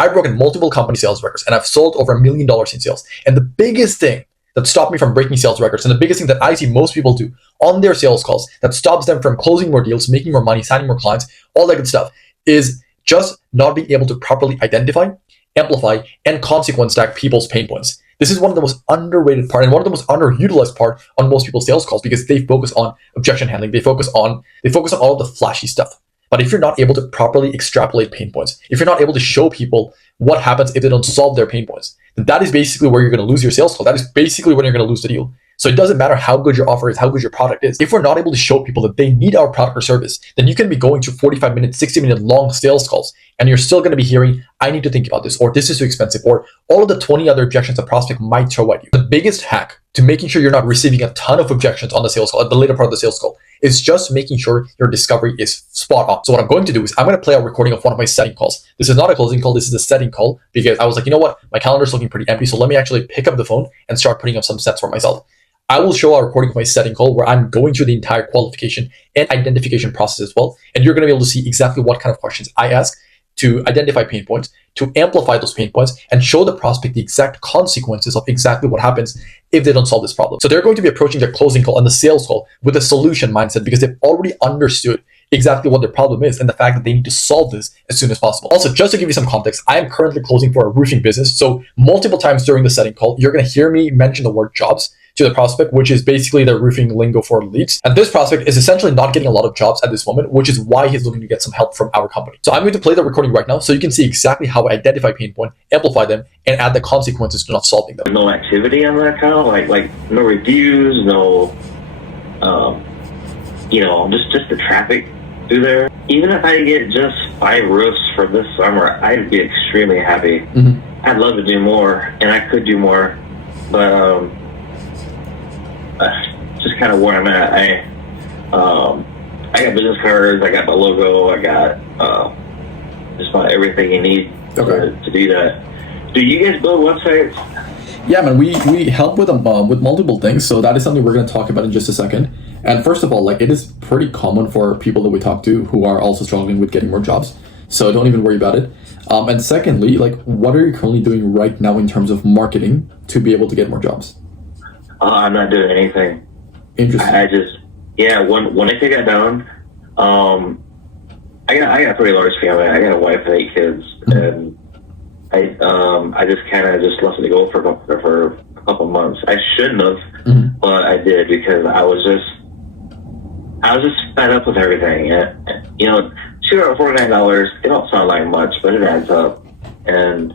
I've broken multiple company sales records and I've sold over $1 million in sales. And the biggest thing that stopped me from breaking sales records, and the biggest thing that I see most people do on their sales calls that stops them from closing more deals, making more money, signing more clients, all that good stuff, is just not being able to properly identify, amplify, and consequence stack people's pain points. This is one of the most underrated part and one of the most underutilized part on most people's sales calls, because they focus on objection handling. They focus on all of the flashy stuff. But if you're not able to properly extrapolate pain points, if you're not able to show people what happens if they don't solve their pain points, then that is basically where you're going to lose your sales call. That is basically when you're going to lose the deal. So it doesn't matter how good your offer is, how good your product is. If we're not able to show people that they need our product or service, then you can be going to 45-minute, 60-minute long sales calls, and you're still going to be hearing, I need to think about this, or this is too expensive, or all of the 20 other objections a prospect might throw at you. The biggest hack to making sure you're not receiving a ton of objections on the sales call, at the later part of the sales call, is just making sure your discovery is spot on. So what I'm going to do is I'm going to play a recording of one of my setting calls. This is not a closing call, this is a setting call, because I was like, you know what, my calendar's looking pretty empty, so let me actually pick up the phone and start putting up some sets for myself. I will show a recording of my setting call where I'm going through the entire qualification and identification process as well. And you're going to be able to see exactly what kind of questions I ask to identify pain points, to amplify those pain points, and show the prospect the exact consequences of exactly what happens if they don't solve this problem. So they're going to be approaching their closing call and the sales call with a solution mindset, because they've already understood exactly what their problem is and the fact that they need to solve this as soon as possible. Also, just to give you some context, I am currently closing for a roofing business. So multiple times during the setting call, you're going to hear me mention the word jobs to the prospect, which is basically the roofing lingo for leads. And this prospect is essentially not getting a lot of jobs at this moment, which is why he's looking to get some help from our company. So I'm going to play the recording right now so you can see exactly how I identify pain point, amplify them, and add the consequences to not solving them. No activity on that account, like no reviews, no, just the traffic through there. Even if I get just 5 roofs for this summer, I'd be extremely happy. Mm-hmm. I'd love to do more, and I could do more, but just kind of where I'm at. I got business cards, I got my logo, I got just about everything you need to do that. Do you guys build websites? Yeah, man, we help with multiple things, so that is something we're going to talk about in just a second. And first of all, like, it is pretty common for people that we talk to who are also struggling with getting more jobs, so don't even worry about it. And secondly, like, what are you currently doing right now in terms of marketing to be able to get more jobs? I'm not doing anything. Interesting. I just, when I take that down, I got a pretty large family. I got a wife and 8 kids, and I just kind of just let it go for a couple months. I shouldn't have, but I did, because I was just fed up with everything. And, $249, it don't sound like much, but it adds up. And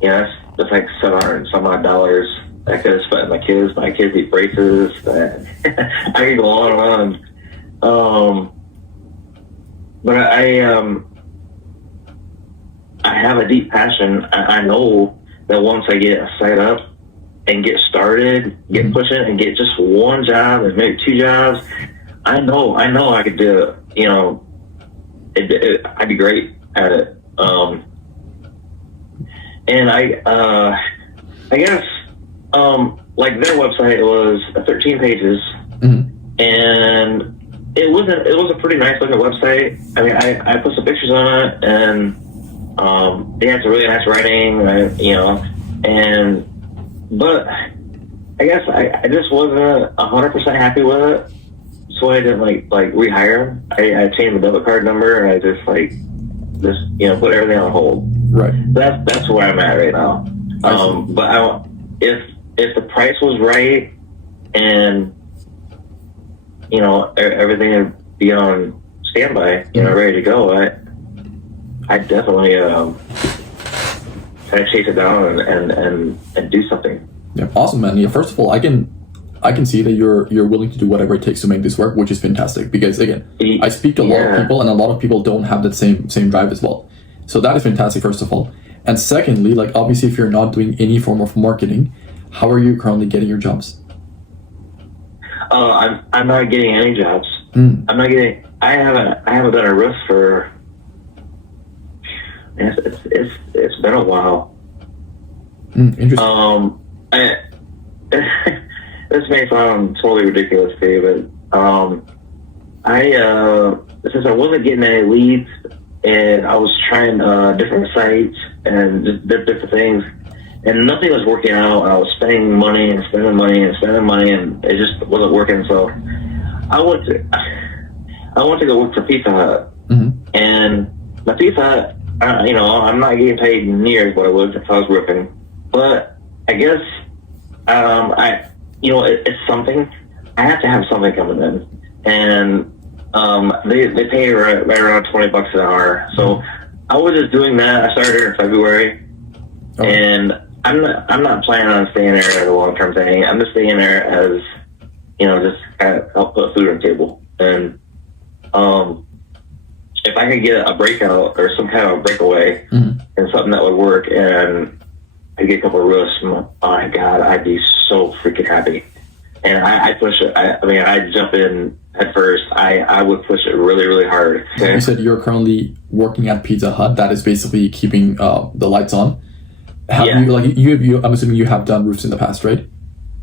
that's like $700 some odd dollars I could have spent my kids. My kids eat braces. I could go on and on. But I have a deep passion. I know that once I get a site up and get started, get pushing, and get just one job and maybe 2 jobs, I know I could do it. I'd be great at it. And I guess. Like their website was 13 pages, and it was a pretty nice looking website. I mean, I put some pictures on it, and they had some really nice writing, but I guess I just wasn't 100% happy with it, so I didn't like rehire him. I changed the debit card number, and I just put everything on hold. Right. That's where I'm at right now. But if the price was right and everything would be on standby, ready to go, I definitely try to chase it down and do something. Yeah, awesome, man. Yeah, first of all, I can see that you're willing to do whatever it takes to make this work, which is fantastic, because again, I speak to a lot of people, and a lot of people don't have that same drive as well. So that is fantastic, first of all. And secondly, like, obviously, if you're not doing any form of marketing, how are you currently getting your jobs? I'm not getting any jobs. I'm not getting. I haven't done a roof for. It's been a while. Interesting. This may sound totally ridiculous to you, but since I wasn't getting any leads, and I was trying different sites and just different things, and nothing was working out. I was spending money and spending money and spending money, and it just wasn't working. So I went to go work for Pizza Hut, and my Pizza Hut, I'm not getting paid near what I was if I was roofing, but I guess it's something. I have to have something coming in, and they pay right around $20 an hour. So I was just doing that. I started in February, and I'm not planning on staying there as a long term thing. I'm just staying there as just kind of help put food on the table. And if I could get a breakout or some kind of breakaway and something that would work, and I get a couple of roofs, oh my God, I'd be so freaking happy. And I push it. I'd jump in at first. I would push it really, really hard. So you said you're currently working at Pizza Hut. That is basically keeping the lights on. I'm assuming you have done roofs in the past, right?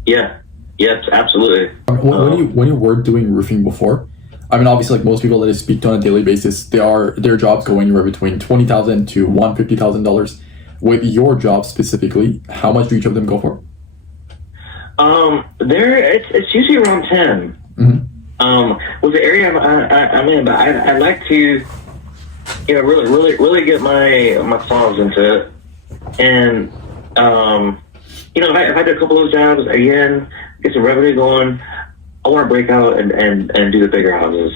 Yeah. Yes, absolutely. When you were doing roofing before, I mean, obviously, like most people that I speak to on a daily basis, their jobs go anywhere between $20,000 to $150,000. With your job specifically, how much do each of them go for? It's usually around 10. With the area I'm in, but I like to, really get my claws into it, and if I do a couple of those jobs again, get some revenue going, I want to break out and do the bigger houses.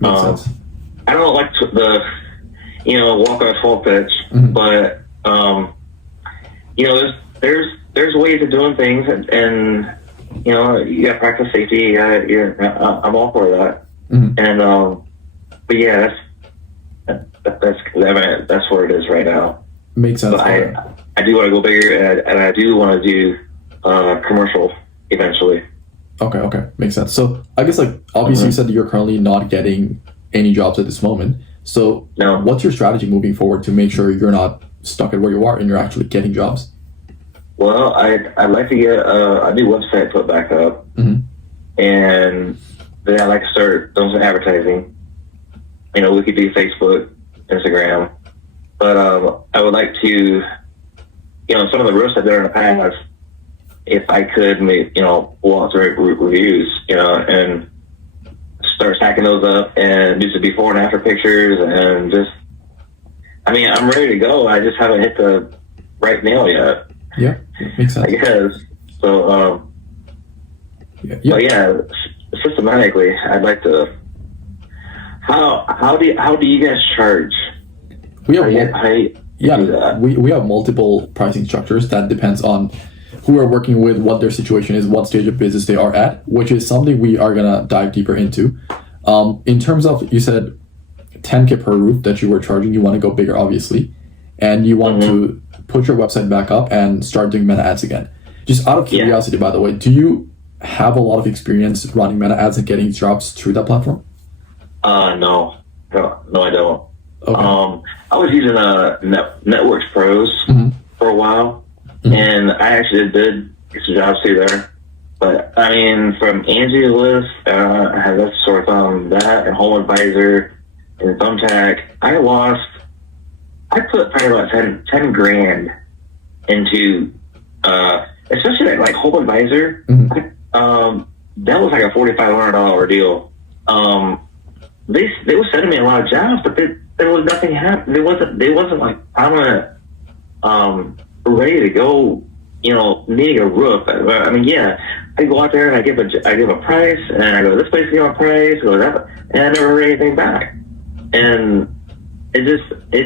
Makes sense. I don't like walk on a full pitch, but there's ways of doing things, and you got to practice safety. I'm all for that. And but yeah, that's where it is right now. Makes sense. But I do want to go bigger, and I do want to do commercial eventually. Okay, makes sense. So I guess obviously you said that you're currently not getting any jobs at this moment. So no. What's your strategy moving forward to make sure you're not stuck at where you are and you're actually getting jobs? Well, I'd like to get a new website put back up, and then I'd like to start doing some advertising. We could do Facebook, Instagram, but I would like to, some of the roofs I've done in the past, if I could make, pull out some reviews, and start stacking those up and do some before and after pictures, and just, I'm ready to go. I just haven't hit the right nail yet. Yeah, makes sense. I guess. So, But yeah, systematically, I'd like to. How do you guys charge? We have we have multiple pricing structures that depends on who we're working with, what their situation is, what stage of business they are at, which is something we are gonna dive deeper into. In terms of, you said $10K per roof that you were charging, you want to go bigger, obviously, and you want to put your website back up and start doing meta ads again. Just out of curiosity, by the way, do you have a lot of experience running meta ads and getting jobs through that platform? No, I don't. Okay. I was using Networks Pros for a while, and I actually did get some jobs through there. But from Angie's List, I had that sort of that, and Home Advisor, and Thumbtack. I put probably about 10 grand into, especially like Home Advisor. That was like a $4,500 deal. They were sending me a lot of jobs, but there was nothing happening. They wasn't like prominent, ready to go. Needing a roof. I go out there and I give a price, and I go, this place give a price, go that, and I never heard anything back. And it just I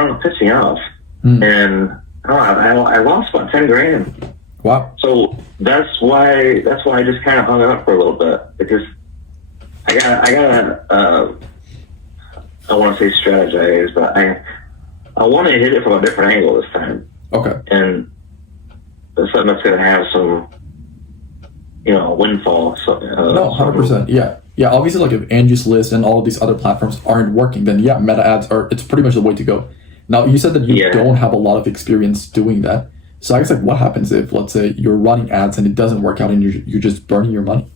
don't know, pissed me off. And I lost about 10 grand. Wow. So that's why I just kind of hung it up for a little bit, because I want to say strategize, but I want to hit it from a different angle this time. Okay. And it's something that's going to have some, windfall. So, no, 100%. Yeah. Obviously, like if Angie's List and all of these other platforms aren't working, then meta ads it's pretty much the way to go. Now, you said that you don't have a lot of experience doing that. So I guess what happens if, let's say, you're running ads and it doesn't work out and you're just burning your money?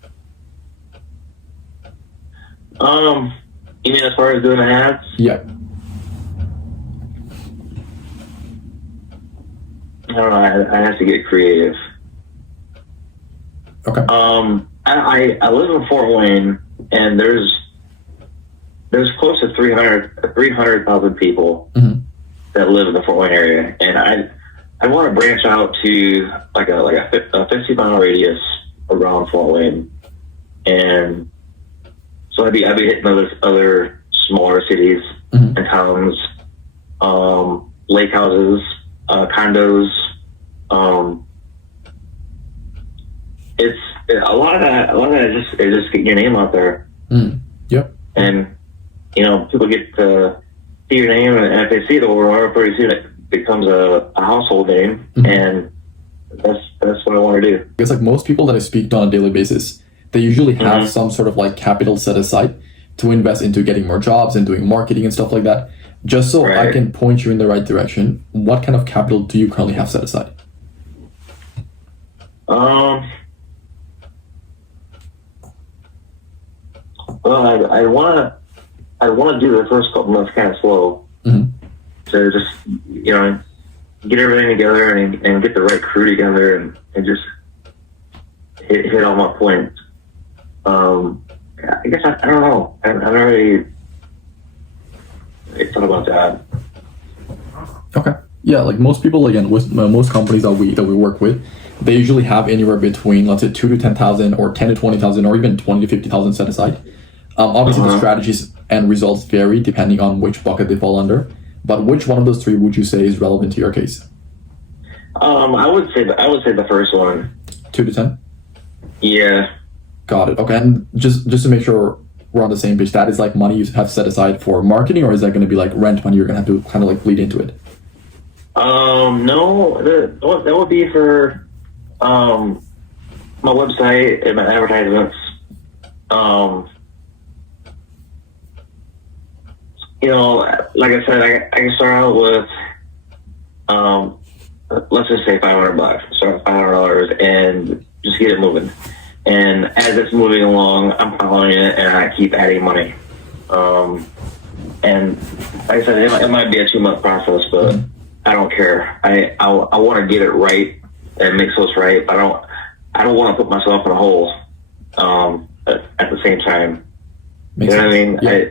You mean as far as doing ads? Yeah. I don't know. I have to get creative. Okay. I live in Fort Wayne, and there's close to 300,000 people that live in the Fort Wayne area, and I want to branch out to like a 50-mile radius around Fort Wayne, and so I'd be hitting other smaller cities and towns, lake houses, condos. It's a lot of that is just getting your name out there. Yep. And people get to see your name, and if they see it over, pretty soon it becomes a household name, and that's what I want to do. Because like most people that I speak to on a daily basis, they usually have some sort of like capital set aside to invest into getting more jobs and doing marketing and stuff like that. Just so I can point you in the right direction, what kind of capital do you currently have set aside? Well, I want to do the first couple months kind of slow, to just get everything together and get the right crew together and just hit all my points. I guess I don't know. I don't really thought about that. Okay. Yeah, like most people, again, with most companies that we work with, they usually have anywhere between, let's say, 2 to 10,000 or 10 to 20,000 or even 20 to 50,000 set aside. Obviously, the strategies and results vary depending on which bucket they fall under. But which one of those three would you say is relevant to your case? I would say the first one. 2 to 10. Yeah. Got it. Okay, and just to make sure we're on the same page, that is like money you have set aside for marketing, or is that going to be like rent money you're going to have to kind of like bleed into it? No, that would be for my website and my advertisements. Like I said, I can start out with, let's just say $500. Start with $500 and just get it moving. And as it's moving along, I'm following it and I keep adding money. And like I said, it might be a 2-month process, but I don't care. I want to get it right and make sure it's right. I don't want to put myself in a hole. At the same time, Makes what I mean? Yeah.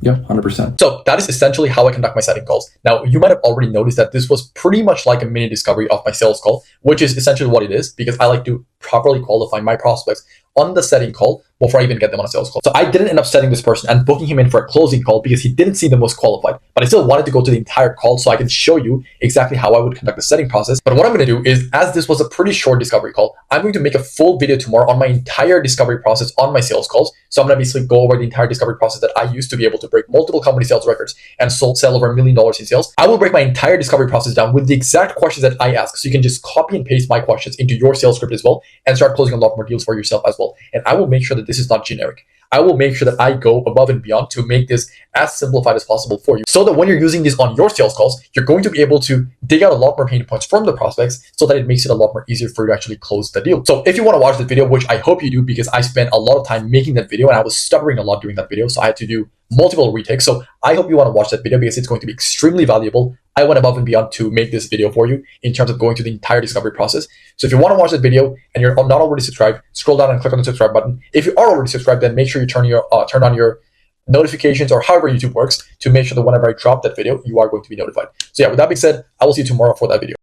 Yeah, 100%. So that is essentially how I conduct my setting calls. Now, you might have already noticed that this was pretty much like a mini discovery of my sales call, which is essentially what it is, because I like to properly qualify my prospects on the setting call before I even get them on a sales call. So I didn't end up setting this person and booking him in for a closing call because he didn't seem the most qualified, but I still wanted to go to the entire call so I can show you exactly how I would conduct the setting process. But what I'm going to do is, as this was a pretty short discovery call, I'm going to make a full video tomorrow on my entire discovery process on my sales calls. So I'm going to basically go over the entire discovery process that I used to be able to break multiple company sales records and sell over $1 million in sales. I will break my entire discovery process down with the exact questions that I ask, so you can just copy and paste my questions into your sales script as well and start closing a lot more deals for yourself as well. And I will make sure that this is not generic. I will make sure that I go above and beyond to make this as simplified as possible for you, so that when you're using this on your sales calls, you're going to be able to dig out a lot more pain points from the prospects, so that it makes it a lot more easier for you to actually close the deal. So if you want to watch the video, which I hope you do, because I spent a lot of time making that video and I was stuttering a lot during that video, so I had to do multiple retakes. So I hope you want to watch that video because it's going to be extremely valuable. I went above and beyond to make this video for you in terms of going through the entire discovery process. So if you want to watch that video and you're not already subscribed, scroll down and click on the subscribe button. If you are already subscribed, then make sure you turn on your notifications, or however YouTube works, to make sure that whenever I drop that video, you are going to be notified. So yeah, with that being said, I will see you tomorrow for that video.